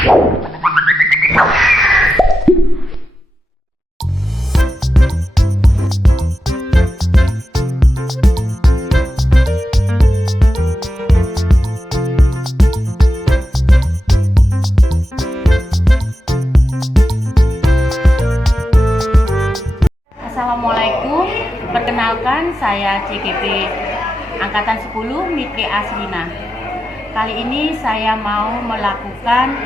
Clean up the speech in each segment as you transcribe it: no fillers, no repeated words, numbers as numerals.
Assalamualaikum, perkenalkan saya CGP Angkatan 10 Mitri Asrina. Kali ini saya mau melakukan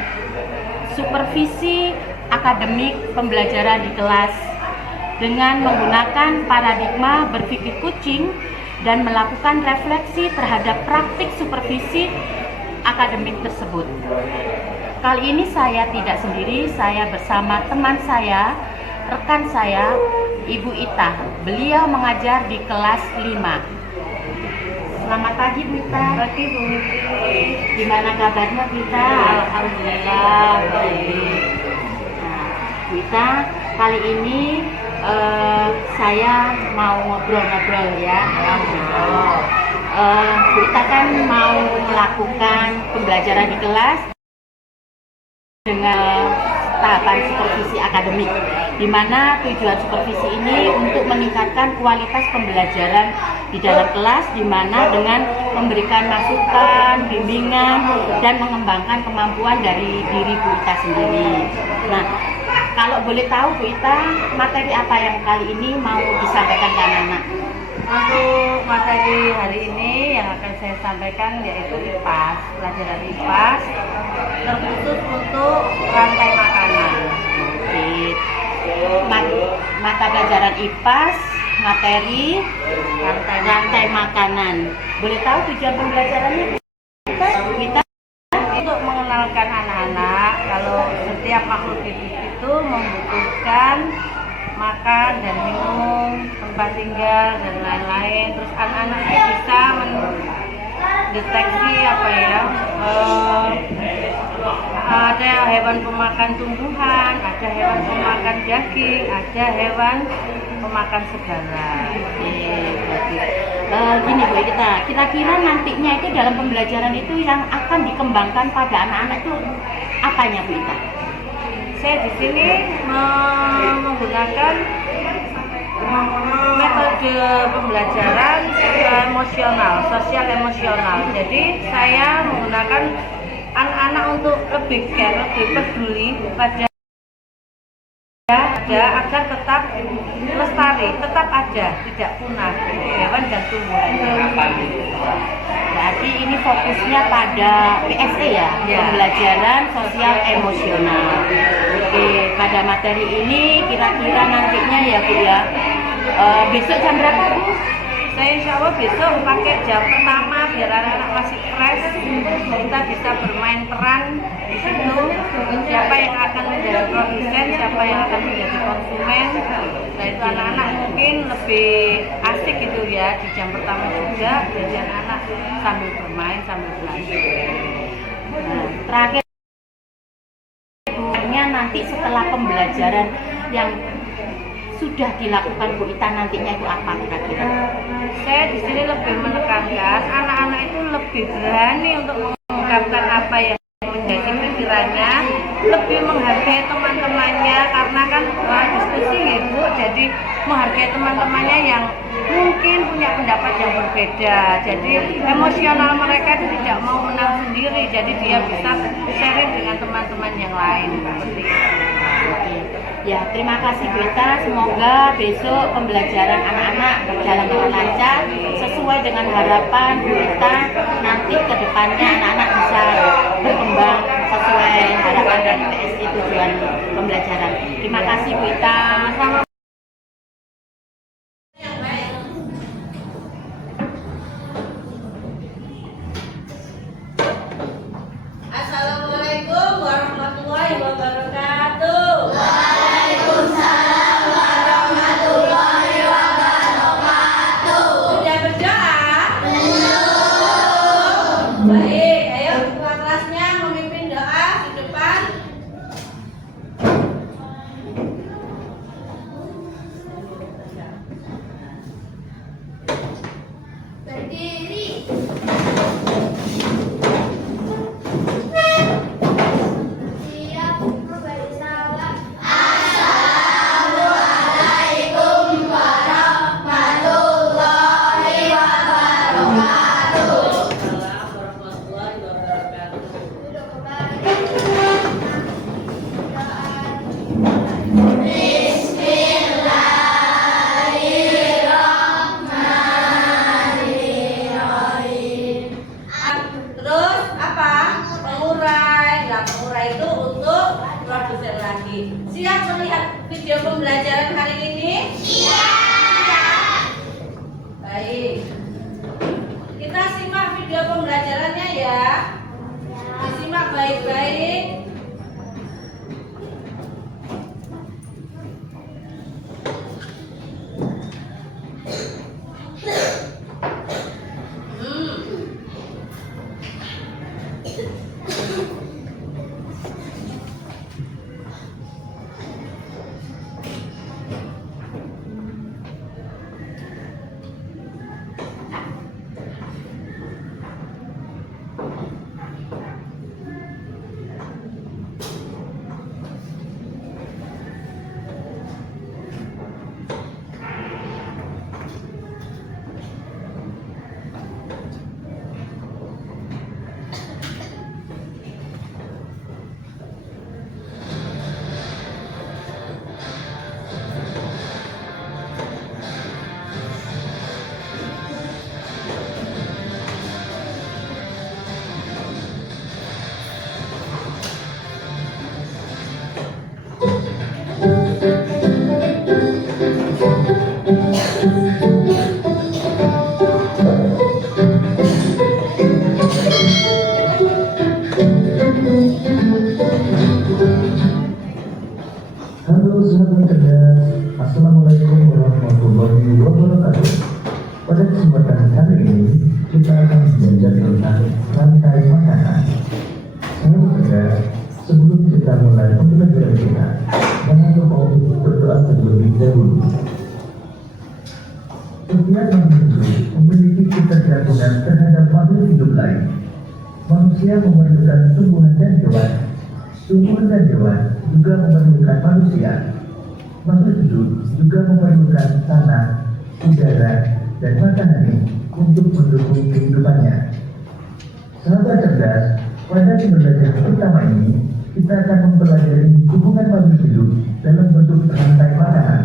supervisi akademik pembelajaran di kelas dengan menggunakan paradigma berpikir kucing dan melakukan refleksi terhadap praktik supervisi akademik tersebut. Kali ini saya tidak sendiri, saya bersama teman saya, rekan saya, Ibu Ita. Beliau mengajar di kelas 5. Selamat pagi, Bu Ita. Pagi, Bu. Gimana kabarnya, Bu Ita? Alhamdulillah baik. Nah, Bu Ita, kali ini saya mau ngobrol-ngobrol ya. Bu Ita kan mau melakukan pembelajaran di kelas dengan tahapan supervisi akademik, di mana tujuan supervisi ini untuk meningkatkan kualitas pembelajaran di dalam kelas, di mana dengan memberikan masukan, bimbingan, dan mengembangkan kemampuan dari diri Bu Ita sendiri. Nah, kalau boleh tahu Bu Ita, materi apa yang kali ini mau disampaikan ke anak-anak? Untuk materi hari ini yang akan saya sampaikan yaitu IPAS, pelajaran IPAS terkhusus untuk rantai makanan. Oke. Mata pelajaran IPAS, materi rantai makanan. Boleh tahu tujuan pembelajarannya? Kita Untuk mengenalkan anak-anak kalau setiap makhluk hidup itu membutuhkan makan dan minum, tempat tinggal dan lain-lain. Terus anak-anak bisa mendeteksi ada hewan pemakan tumbuhan, ada hewan pemakan daging, ada hewan pemakan segala. Gini Bu Ita, kira-kira nantinya itu dalam pembelajaran itu yang akan dikembangkan pada anak-anak itu apanya Bu Ita? Saya di sini menggunakan metode pembelajaran emosional, sosial emosional. Jadi saya menggunakan anak-anak untuk lebih care, lebih peduli pada agar tetap lestari, tetap ada, tidak punah hewan dan tumbuhan. Jadi ini fokusnya pada PSE ya, pembelajaran sosial emosional. Oke, pada materi ini kira-kira nantinya ya Bu ya, besok jam berapa Bu? Saya insya Allah besok pakai jam pertama biar anak-anak masih fresh, kita bisa bermain peran di situ, siapa yang akan menjadi produsen, siapa yang akan menjadi konsumen. Nah itu anak-anak mungkin lebih asik gitu ya di jam pertama juga, jadi anak-anak sambil bermain sambil belajar. Nah, terakhir nanti setelah pembelajaran yang sudah dilakukan Bu Ita nantinya itu apa kira-kira? Saya di sini lebih menekankan anak-anak itu lebih berani untuk mengungkapkan apa yang menjadi pikirannya, lebih menghargai teman-temannya karena kan diskusi ya Bu, jadi menghargai teman-temannya yang mungkin punya pendapat yang berbeda. Jadi emosional mereka itu tidak mau menang sendiri, jadi dia bisa sharing dengan teman-teman yang lain seperti itu. Ya, terima kasih Bu Ita. Semoga besok pembelajaran anak-anak berjalan dengan lancar sesuai dengan harapan Bu Ita. Nanti ke depannya anak-anak bisa berkembang sesuai harapan dari PSI tujuan pembelajaran. Terima kasih Bu Ita. Assalamualaikum warahmatullahi wabarakatuh. Sudah berdoa? Belum. Baik, ayo ketua kelasnya memimpin lagi. Siap melihat video pembelajaran hari ini? Siap. Baik. Kita simak video pembelajarannya ya. Disimak baik-baik. Halo sahabat cerdas, Assalamualaikum warahmatullahi wabarakatuh. Pada kesempatan kali ini kita akan belajar tentang rantai makanan. Sahabat cerdas, sebelum kita mulai pembelajaran kita, jangan lupa untuk berdoa terlebih dahulu. Setiap manusia memiliki ketergantungan terhadap makhluk hidup lain. Manusia memerlukan tumbuhan dan hewan. Tumbuhan dan hewan juga memerlukan manusia. Makhluk hidup juga memerlukan tanah, udara, dan matahari untuk mendukung kehidupannya. Sahabat cerdas, pada pembelajaran pertama ini kita akan mempelajari hubungan makhluk hidup dalam bentuk rantai makanan.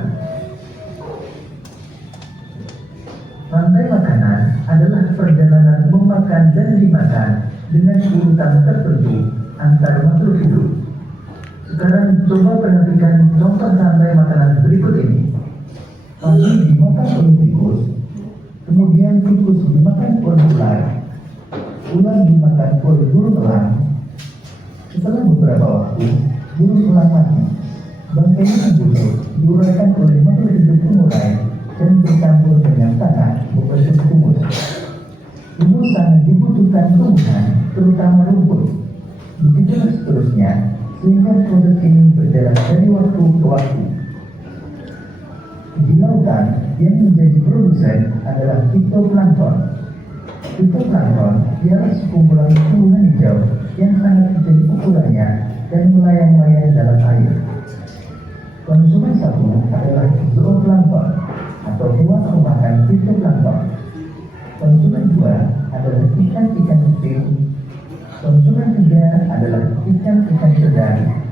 Rantai makanan adalah perjalanan memakan dan dimakan dengan urutan tertentu antar makhluk hidup. Sekarang coba perhatikan contoh rantai makanan berikut ini. Pagi dimakan oleh tikus, kemudian tikus dimakan oleh ular, ular dimakan oleh burung elang. Setelah beberapa waktu, burung elang mati. Bangkainya membusuk, diuraikan oleh makhluk hidup pengurai dan bercampur dengan tanah membentuk humus. Humus sangat dibutuhkan tumbuhan, terutama rumput. Begitu seterusnya, sehingga proses ini berjalan dari waktu ke waktu. Di lautan, yang menjadi produsen adalah fitoplankton. Fitoplankton ialah sekumpulan tumbuhan hijau yang sangat kecil ukurannya dan melayang-layang dalam air. Konsumen satu adalah zooplankton atau hewan pemakan fitoplankton. Konsumen dua adalah ikan-ikan kecil. Konsumen tiga adalah ikan-ikan sedang,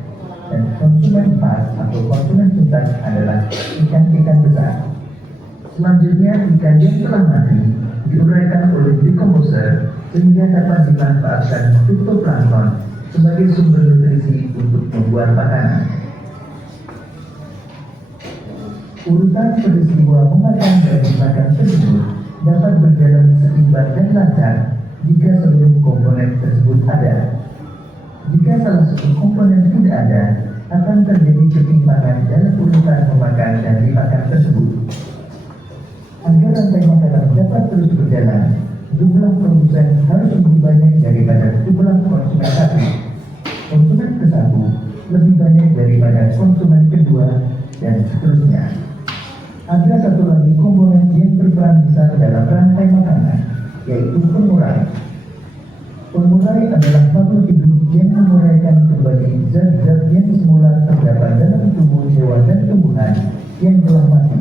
dan konsumen 4 atau konsumen besar adalah ikan-ikan besar. Selanjutnya, ikan yang telah mati diuraikan oleh decomposer sehingga dapat dimanfaatkan fitoplankton sebagai sumber nutrisi untuk membuat makanan. Urutan peristiwa memakan dan dimakan tersebut dapat berjalan seimbang dan lancar jika seluruh komponen tersebut ada. Jika salah satu komponen tidak ada, akan terjadi ketimpangan dalam urutan memakan dan dimakan tersebut. Agar rantai makanan dapat terus berjalan, jumlah produsen harus lebih banyak daripada jumlah konsumen satu. Konsumen ke satu lebih banyak daripada konsumen kedua, dan seterusnya. Ada satu lagi komponen yang berperan besar dalam rantai makanan, yaitu pengurai. Pengurai adalah makhluk hidup yang menguraikan kembali zat-zat yang semula terdapat dalam tubuh hewan dan tumbuhan yang telah mati.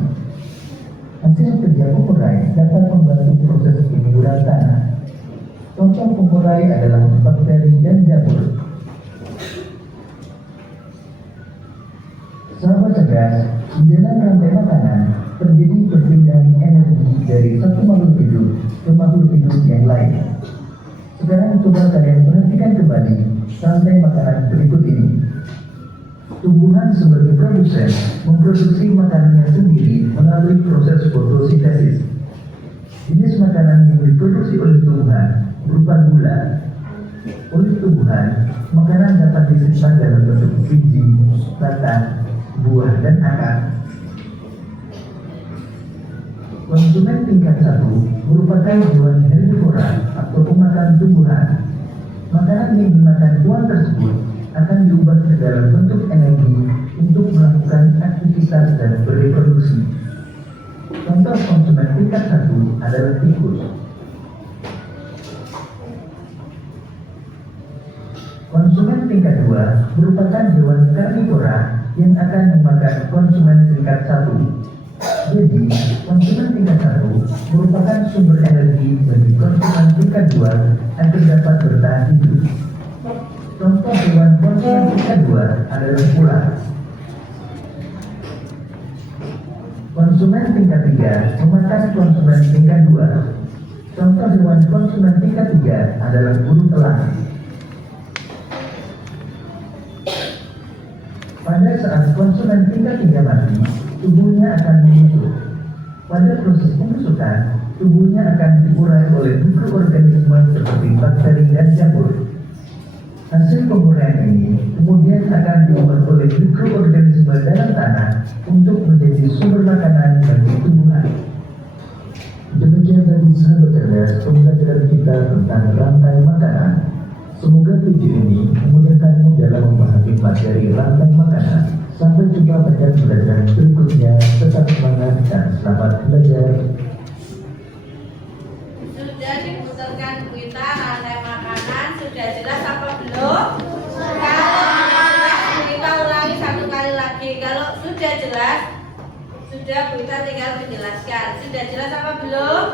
Hasil kerja pengurai dapat membantu proses penyuburan tanah. Contoh pengurai adalah bakteri dan jamur. Sahabat cerdas, di dalam rantai makanan terjadi perpindahan energi dari satu makhluk hidup ke makhluk hidup yang lain. Sekarang coba kalian perhatikan kembali rantai makanan berikut ini. Tumbuhan sebagai produsen memproduksi makanannya sendiri melalui proses fotosintesis. Jenis makanan yang diproduksi oleh tumbuhan berupa gula. Oleh tumbuhan, makanan dapat disimpan dalam bentuk biji, batang, buah, dan akar. Konsumen tingkat 1 merupakan hewan herbivora atau pemakan tumbuhan. Makanan yang dimakan hewan tersebut akan diubah ke dalam bentuk energi untuk melakukan aktivitas dan bereproduksi. Contoh konsumen tingkat 1 adalah tikus. Konsumen tingkat 2 merupakan hewan karnivora yang akan memakan konsumen tingkat 1. Jadi, konsumen tingkat 1 merupakan sumber energi bagi konsumen tingkat 2 agar dapat bertahan hidup. Contoh hewan konsumen tingkat 2 adalah ular. Konsumen tingkat 3 memakan konsumen tingkat 2. Contoh hewan konsumen tingkat 3 adalah burung elang. Pada saat konsumen tingkat 3 mati, tubuhnya akan membusuk. Pada proses pembusukan, tubuhnya akan diurai oleh mikroorganisme seperti bakteri dan jamur. Hasil penguraian ini kemudian akan diolah oleh mikroorganisme dalam tanah untuk menjadi sumber makanan bagi tumbuhan. Demikian tadi sahabat cerdas pembelajaran kita tentang rantai makanan. Semoga video ini memudahkanmu dalam memahami materi rantai makanan. Sampai jumpa pada pembelajaran berikutnya. Tetap semangat dan selamat belajar. Sudah diputarkan berita rantai makanan, sudah jelas apa belum? Kalau kita ulangi satu kali lagi. Kalau sudah jelas, sudah berita tinggal menjelaskan. Sudah jelas apa belum?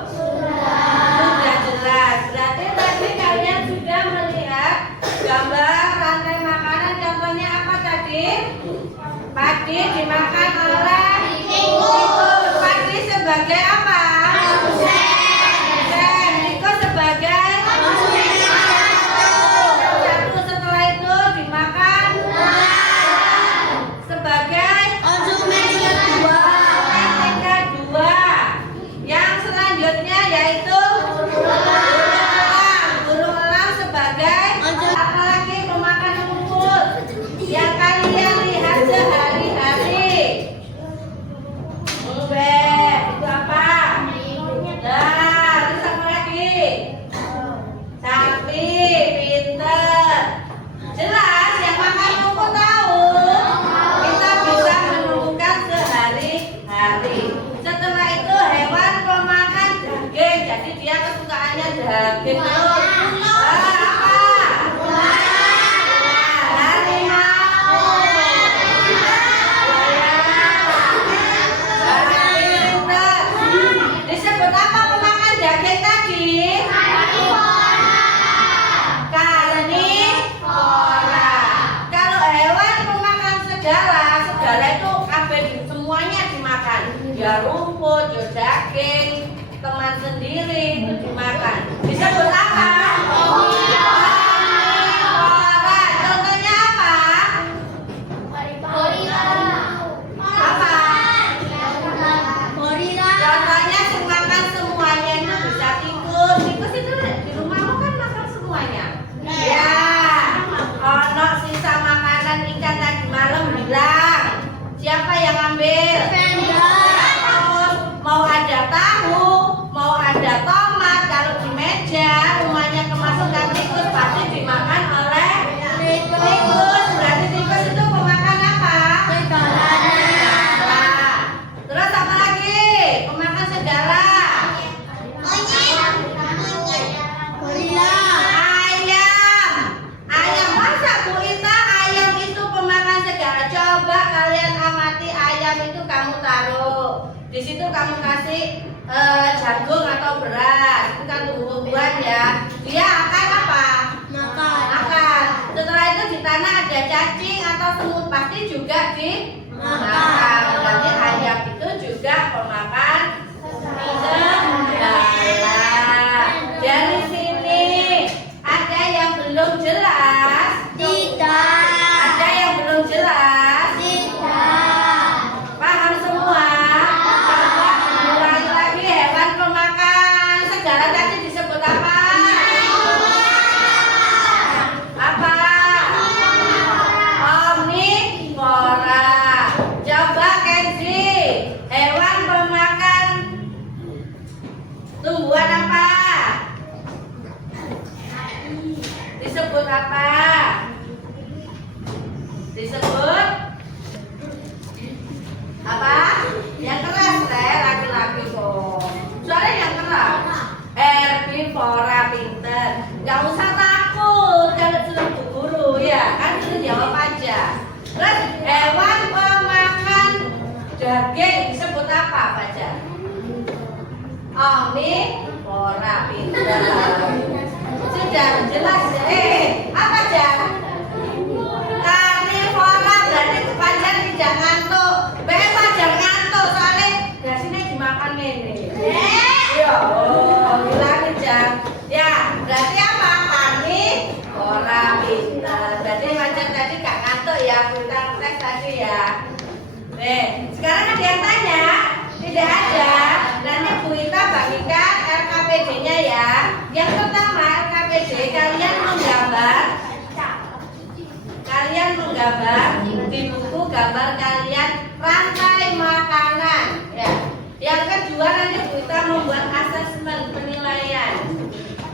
Sudah jelas. Berarti tadi kalian sudah melihat gambar rantai makanan. Contohnya apa tadi? Padi dimakan oleh tikus. Padi sebagai apa? Tikus sebagai satu. Setelah itu dimakan sebagai tingkat 2. Yang selanjutnya yaitu burung elang sebagai apalagi pemakan rumput yang kalian lihat sehari-hari. Itu apa? Nah, terus apa lagi? Sapi, pinter. Jelas yang makan rumput tahu. Kita bisa menemukan sehari-hari. Setelah itu hewan pemakan daging. Jadi dia kesukaannya daging. Disebut apa pemakan daging tadi? Karnivora. Kalau hewan pemakan segala itu semuanya dimakan. Ya rumput, ya daging, teman sendiri itu dimakan. Disebut apa? Karnivora. Contohnya apa? Apa? Contohnya makan semuanya itu bisa tikus. Tikus itu di rumahmu kan makan semuanya. Ya. Ono sisa makanan ikan tadi malam hilang. Siapa yang ambil? Terus mau ada tahu, mau ada tomat. Kalau di meja rumahnya kemasukan tikus pasti dimakan oleh tikus. Berarti tikus itu pemakan apa? Terus apa lagi? Pemakan segala. Ayam. Masa Bu Ita ayam itu pemakan segala? Coba kalian amati ayam itu kamu taruh. Di situ kamu kasih jagung atau beras. Itu kan tumbuh-tumbuhan ya. Dia akan apa? Makan. Setelah itu di tanah ada cacing atau semut pasti juga dimakan. Berarti ayam itu juga pemakan segala. Dari sini ada yang belum jelas? Tidak. Ada yang belum jelas? disebut apa? Yang keras teh, laki-laki kok. Soalnya yang keras. Herbivora pinter. Gak usah takut kalau sudah Bu Guru ya, kan sudah jawab aja. Terus hewan pemakan daging disebut apa baca? Omnivora pinter. Sudah jelas. Apa aja? Karnivora berarti kepanjang tidak ngantuk. Jangan ngantuk soalnya dari sini dimakan ini. Ya, bilang jam. Ya, berarti apa? Karnivora pinter. Berarti wajar tadi gak ngantuk ya, kita tes tadi ya. Sekarang ada yang tanya? Tidak ada. Nanti Bu Ita bagikan RKPD-nya ya. Yang pertama RKPD kalian menggambar di buku gambar kalian rantai makanan ya. Yang kedua nanti Bu Ita membuat asesmen penilaian.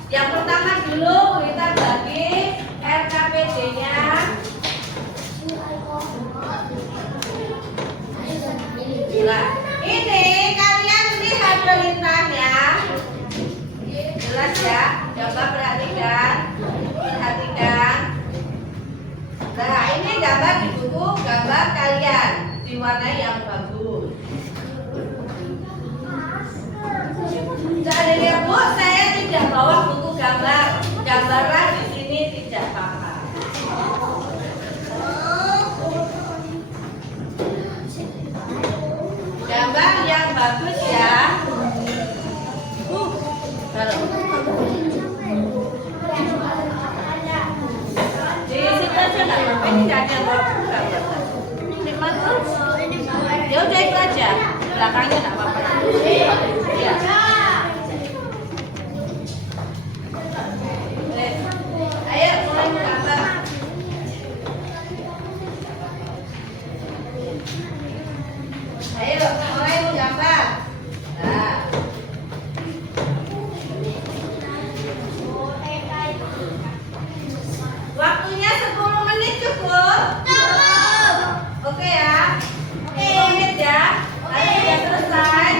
Yang pertama dulu Bu Ita bagi RKPD-nya. Nah, ini kalian lihat perintahnya. Jelas ya? Coba perhatikan. Nah, ini gambar di buku gambar kalian diwarnai yang bagus. Seandainya Bu, saya tidak bawa buku gambar, gambarlah di sini tidak apa-apa. Gambar yang bagus ya. Di situ aja nggak apa-apa, ini tidak ada yang bawa buku gambar. Ini bagus. Ya udah itu aja, belakangnya nggak apa-apa. Iya. Ayo mulai menggambar. Ayo mulai menggambar. Nah. Waktunya 10 menit cukup? Cukup. Oke ya. 10 menit ya. Nanti sudah selesai.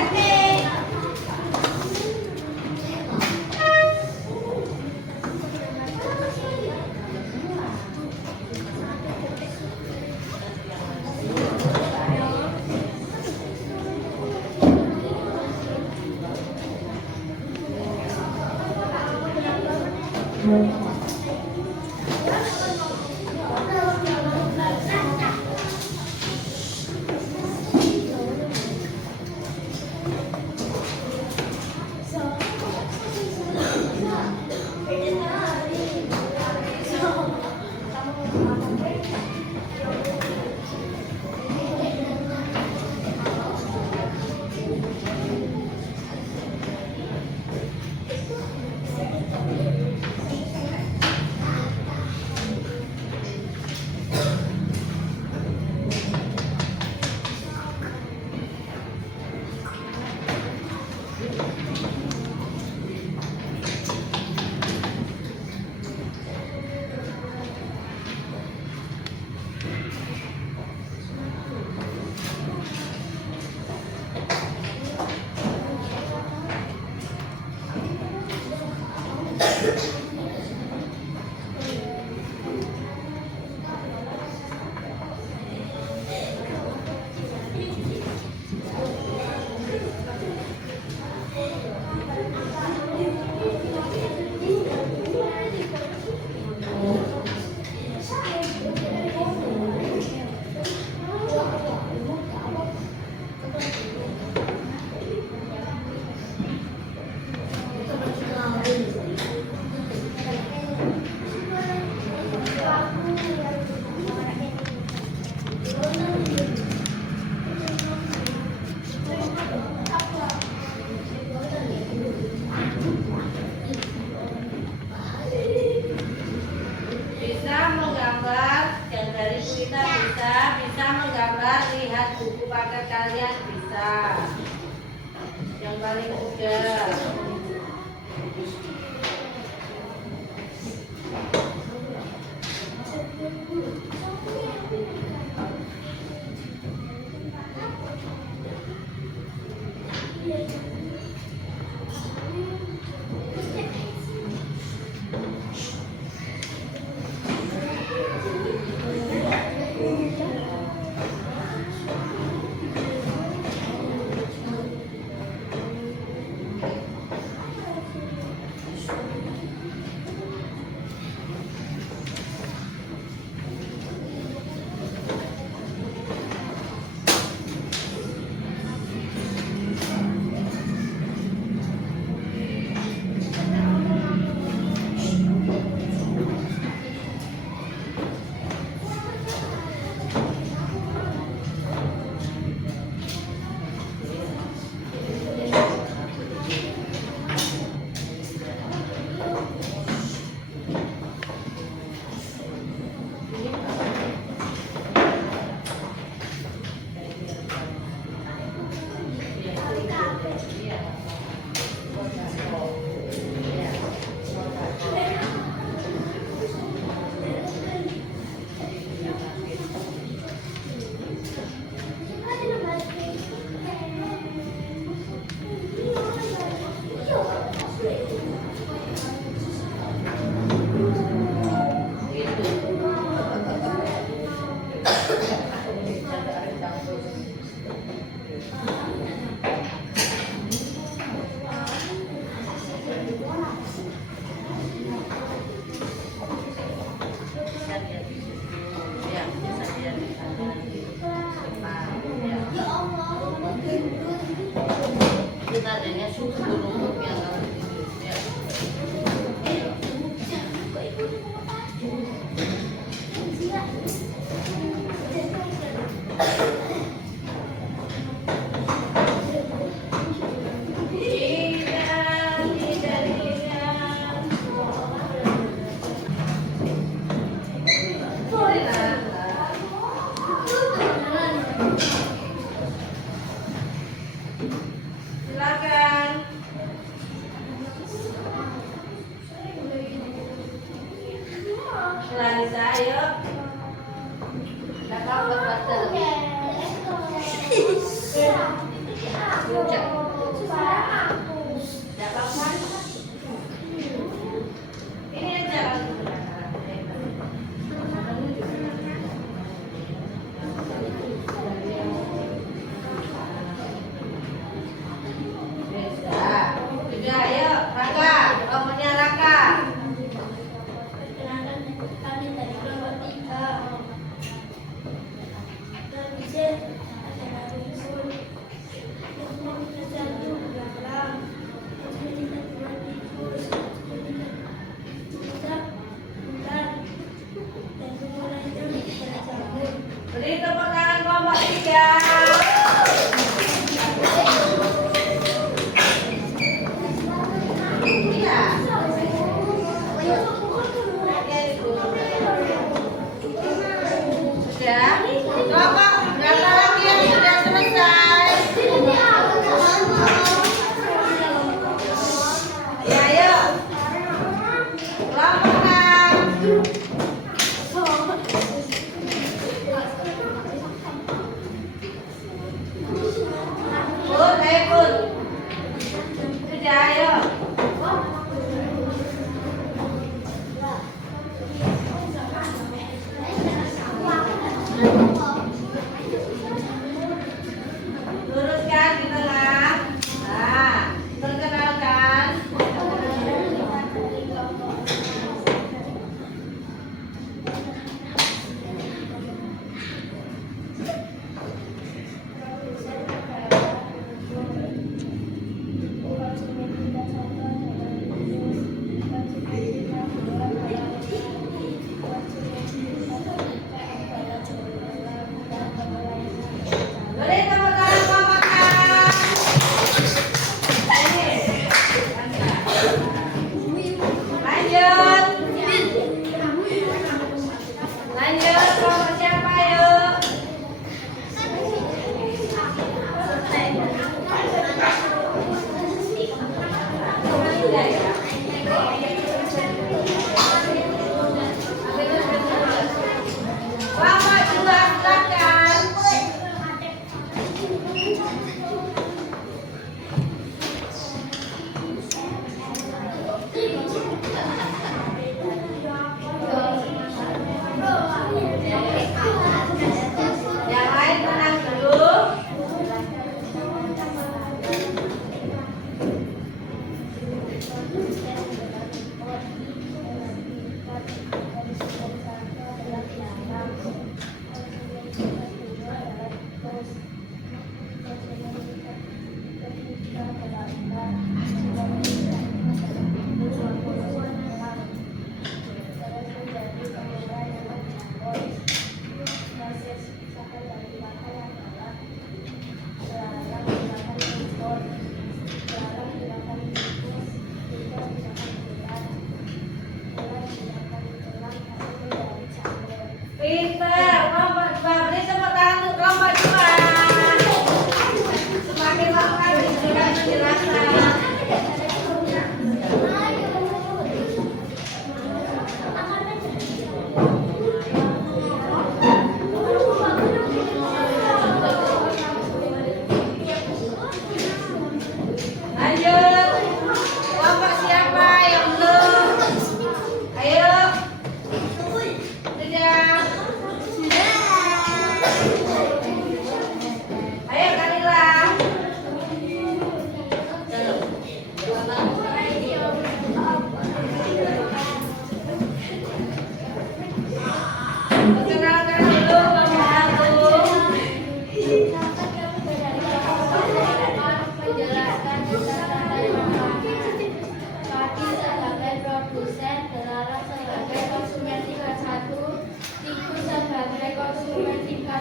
Bisa menggambar, lihat buku paket kalian bisa. Yang paling mudah. Silakan. Lanisa, ayo. Dapat buat ini aja Bisa, ayo, Raka, kelompoknya Raka. Kami dari kelompok 3. Dan Z adalah unsur yang bersatu dalam menjadi tikus, budak, bulan, dan kemudian itu adalah jamur. Beri tepuk tangan kelompok 3. Iya. Sudah? Kelompok berapa lagi yang sudah selesai? Ya, ayo. Kelompok 6. Pun, ayo Pun. Sudah, ayo. Luruskan di tengah. Nah, perkenalkan.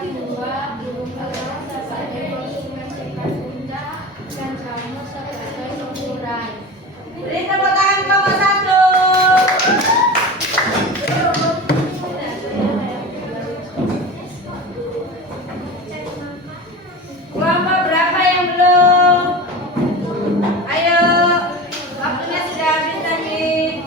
dua burung elang sebagai konsumen sekat punca dan kamu sebagai ukuran. Beri tepuk tangan kelompok 1. Kelompok berapa yang belum? Ayo, waktunya sudah habis tadi.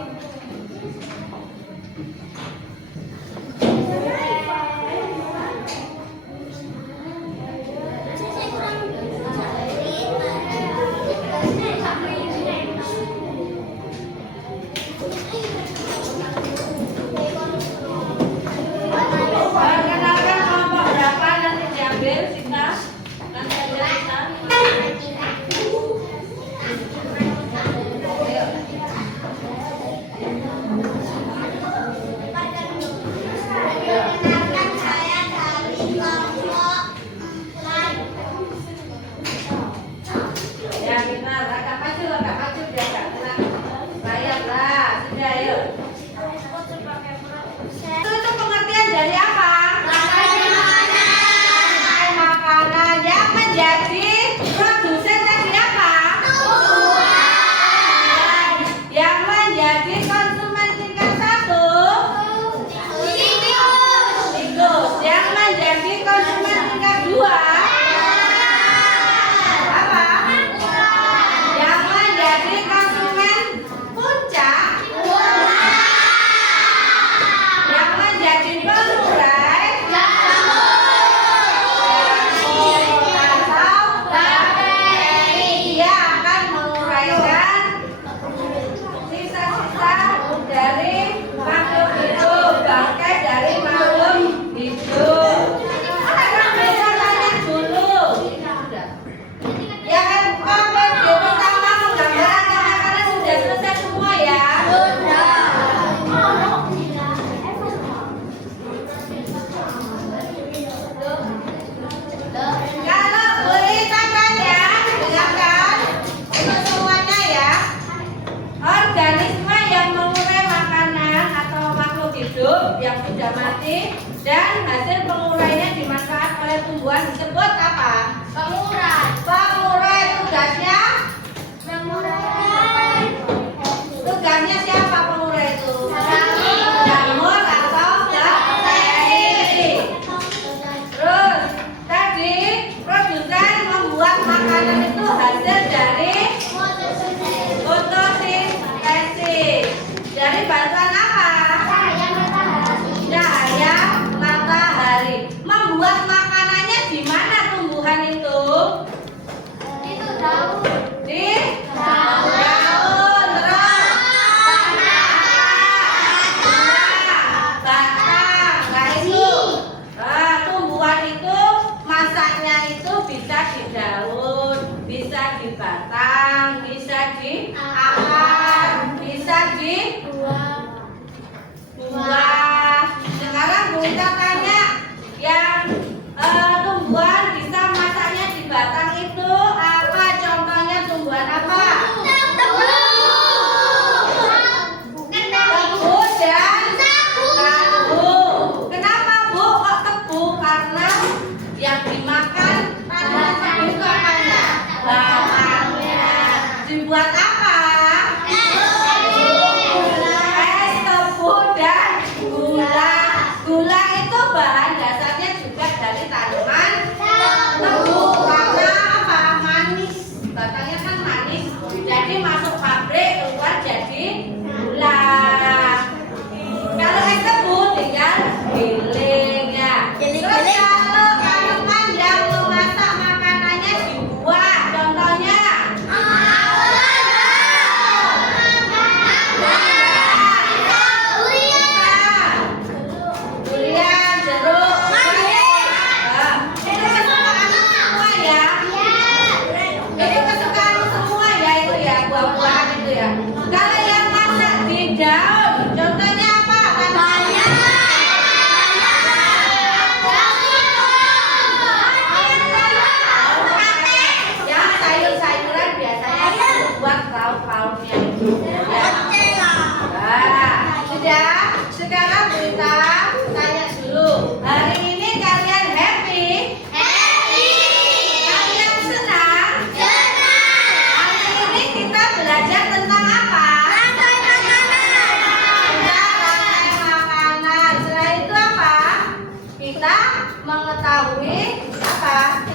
mengetahui apa?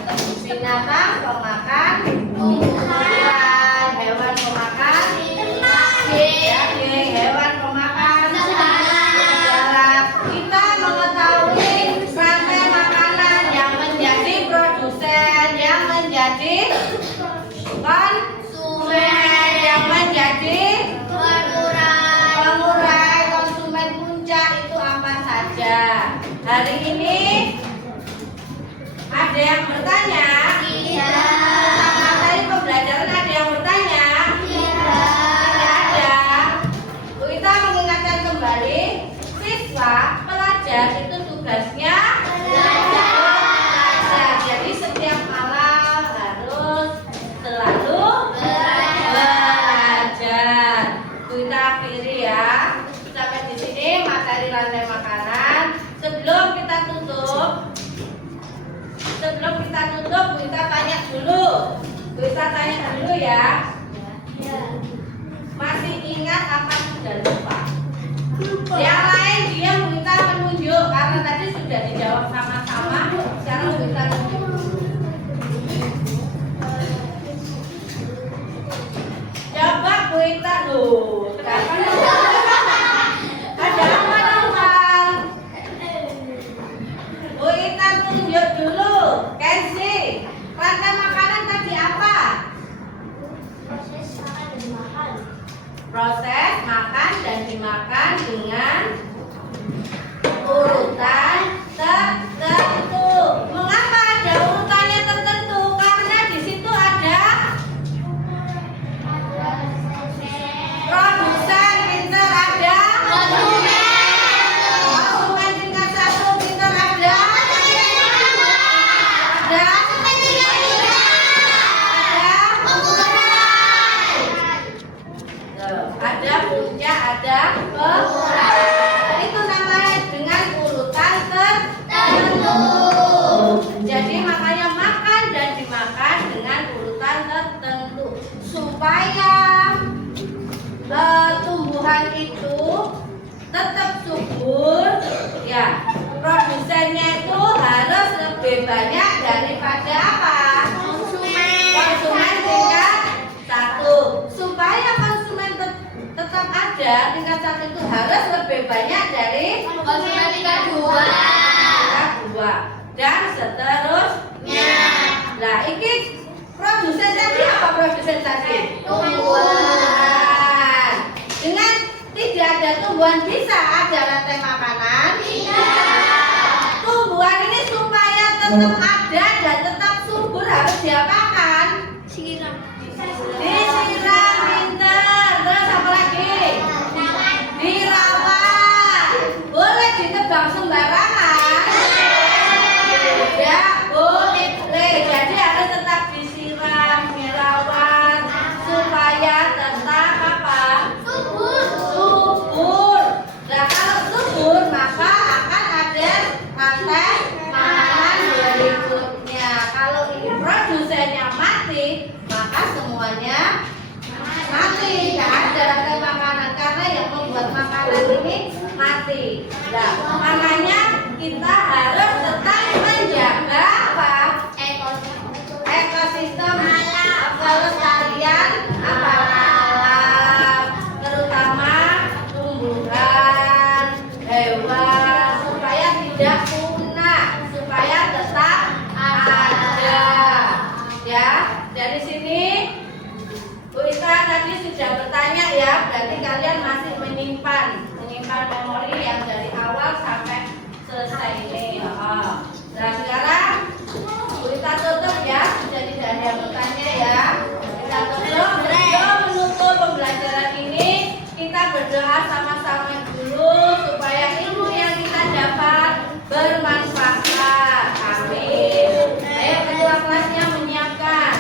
Binatang pemakan tumbuhan, hewan pemakan daging, hewan pemakan darat. Kita mengetahui rantai makanan yang menjadi produsen, yang menjadi konsumen, yang menjadi pengurai, konsumen puncak itu apa saja. Hari ini ada yang bertanya? Tentang materi pembelajaran ada yang bertanya? Tidak ada. Bu Ita mengingatkan kembali, siswa, pelajar itu tugasnya belajar. Jadi setiap malam harus selalu belajar. Bu Ita akhiri ya. Sampai di sini materi rantai makanan. Sebelum kita tutup, Bu Ita tanya dulu. Bu Ita tanya dulu ya. Masih ingat apa sudah lupa? Yang lain diam, Bu Ita menunjuk karena tadi sudah dijawab sama-sama. Sekarang Bu Ita tunjuk. Jawab Bu Ita loh. Ada apa teman? Bu Ita tunjuk dulu. Kenzi, rantai makanan tadi apa? Proses makan dan dimakan dengan urutan tertentu. Mengapa ada urutannya tertentu? Karena di situ ada produsen, pinter ada konsumen tingkat 1, pinter ada ada puncak, ada pengurai. Itu namanya dengan urutan tertentu. Jadi makanya makan dan dimakan dengan urutan tertentu supaya tumbuhan itu tetap subur. Ya, produsennya itu harus lebih banyak daripada apa? Konsumen tingkat 1. Supaya konsumen tetap ada, tingkat 1 itu harus lebih banyak dari konsumen tingkat 2. Dan seterusnya. Nah, ini produsen tadi apa produsen tadi? Tumbuhan. Dengan tidak ada tumbuhan bisa ada rantai makanan? Tumbuhan ini supaya tetap ada dan tetap subur harus diapakan? Disiram, pinter. Terus apa lagi? Dirawat. Boleh ditebang sembarangan? Tidak boleh. Jadi harus tetap disiram, dirawat supaya tetap apa? Subur. Nah, kalau subur maka akan ada rantai makanan berikutnya. Kalau ini produsennya mati, maka semuanya mati. Tidak ada rantai makanan karena yang membuat makanan ini mati. Nah, makanya kita harus tetap menjaga apa? Ekosistem kelestarian apa? Alam, terutama tumbuhan, hewan, supaya tidak punah, supaya tetap ada. Ya, dari sini Bu Ita tadi sudah bertanya ya, berarti kalian masih menyimpan memori yang dari awal sampai selesai ini. Nah, sekarang Bu Ita tutup ya, sudah tidak ada yang bertanya ya. Kita tutup. Sebelum menutup pembelajaran ini, kita berdoa sama-sama dulu supaya ilmu yang kita dapat bermanfaat. Amin. Ayo ketua kelasnya menyiapkan.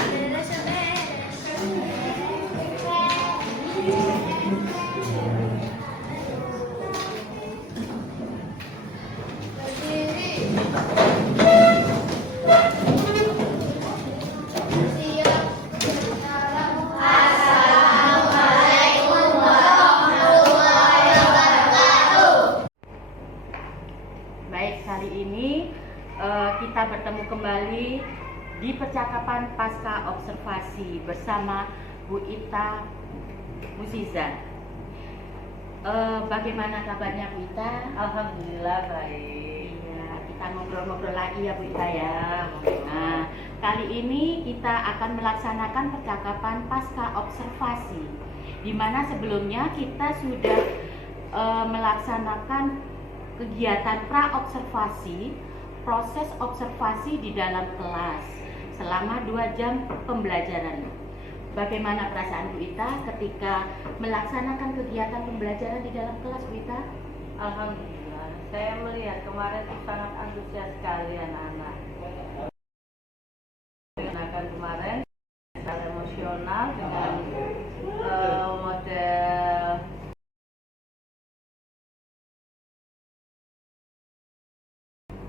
kita bertemu kembali di percakapan pasca observasi bersama Bu Ita Musiza. Bagaimana kabarnya Bu Ita? Alhamdulillah baik. Ya, kita ngobrol-ngobrol lagi ya Bu Ita ya. Nah, kali ini kita akan melaksanakan percakapan pasca observasi, di mana sebelumnya kita sudah melaksanakan kegiatan pra-observasi, proses observasi di dalam kelas selama 2 jam pembelajaran. Bagaimana perasaan Bu Ita ketika melaksanakan kegiatan pembelajaran di dalam kelas, Bu Ita? Alhamdulillah, saya melihat kemarin itu sangat antusias sekali anak-anak. Gunakan kemarin secara emosional dengan model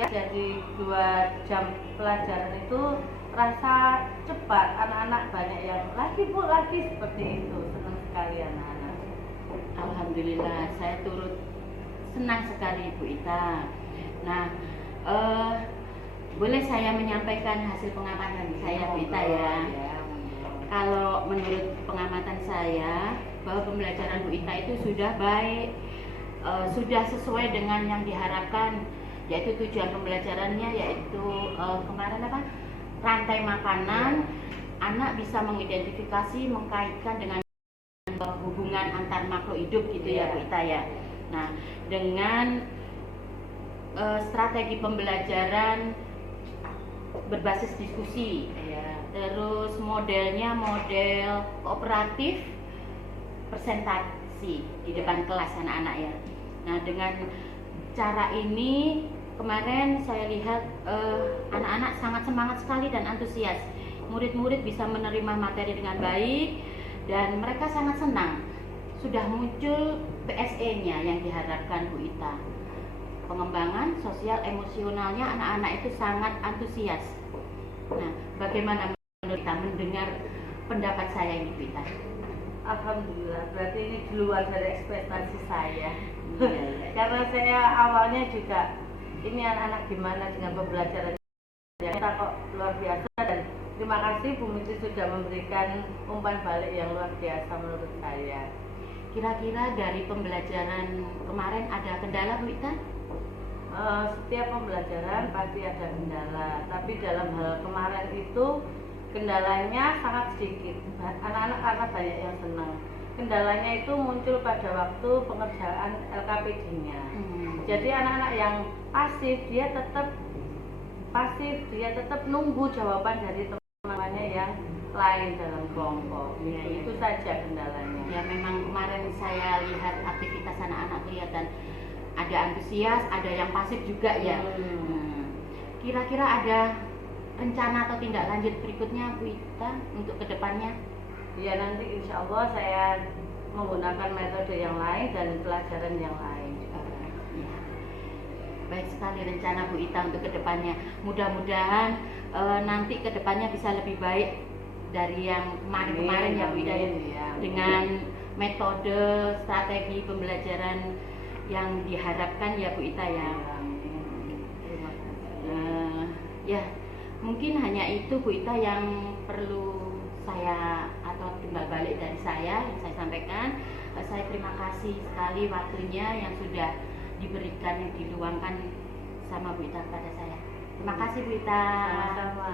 jadi 2 jam pelajaran itu rasa cepat, anak-anak banyak yang lagi seperti itu, senang sekali anak-anak. Alhamdulillah, saya turut senang sekali Bu Ita. Nah, boleh saya menyampaikan hasil pengamatan saya Bu Ita ya. Kalau menurut pengamatan saya bahwa pembelajaran Bu Ita itu sudah baik, sudah sesuai dengan yang diharapkan, yaitu tujuan pembelajarannya yaitu kemarin apa? Rantai makanan. Anak bisa mengidentifikasi, mengkaitkan dengan hubungan antar makhluk hidup gitu ya Bu Ita ya. Nah, dengan strategi pembelajaran berbasis diskusi, terus modelnya model kooperatif presentasi di depan kelas anak-anak ya. Nah, dengan cara ini kemarin saya lihat anak-anak sangat semangat sekali dan antusias. Murid-murid bisa menerima materi dengan baik dan mereka sangat senang. Sudah muncul PSE-nya yang diharapkan Bu Ita. Pengembangan sosial emosionalnya anak-anak itu sangat antusias. Nah, bagaimana menurut Ita mendengar pendapat saya ini Bu Ita? Alhamdulillah, berarti ini di luar dari ekspektasi saya. Iya. Karena saya awalnya juga ini anak-anak gimana dengan pembelajaran kita kok luar biasa, dan terima kasih Bu Miti sudah memberikan umpan balik yang luar biasa menurut saya. Kira-kira dari pembelajaran kemarin ada kendala Bu Ita? Setiap pembelajaran pasti ada kendala, tapi dalam hal kemarin itu kendalanya sangat sedikit. Anak-anak karena banyak yang senang. Kendalanya itu muncul pada waktu pengerjaan LKPD-nya. Jadi anak-anak yang pasif dia tetap nunggu jawaban dari teman-temannya yang lain dalam kelompok. Itu saja kendalanya. Ya, memang kemarin saya lihat aktivitas anak-anak kelihatan ada antusias, ada yang pasif juga ya. Kira-kira ada rencana atau tindak lanjut berikutnya Bu Ita untuk kedepannya? Ya, nanti insya Allah saya menggunakan metode yang lain dan pelajaran yang lain. Ya. Baik sekali rencana Bu Ita untuk kedepannya. Mudah-mudahan nanti kedepannya bisa lebih baik dari yang kemarin-kemarin ya Bu Ita ya. Dengan metode strategi pembelajaran yang diharapkan ya Bu Ita ya. Terima kasih. Ya, mungkin hanya itu Bu Ita yang perlu saya atau timbal balik dari saya yang saya sampaikan. Saya terima kasih sekali waktunya yang sudah diberikan, yang diluangkan sama Bu Ita kepada saya. Terima kasih Bu Ita. Sama-sama.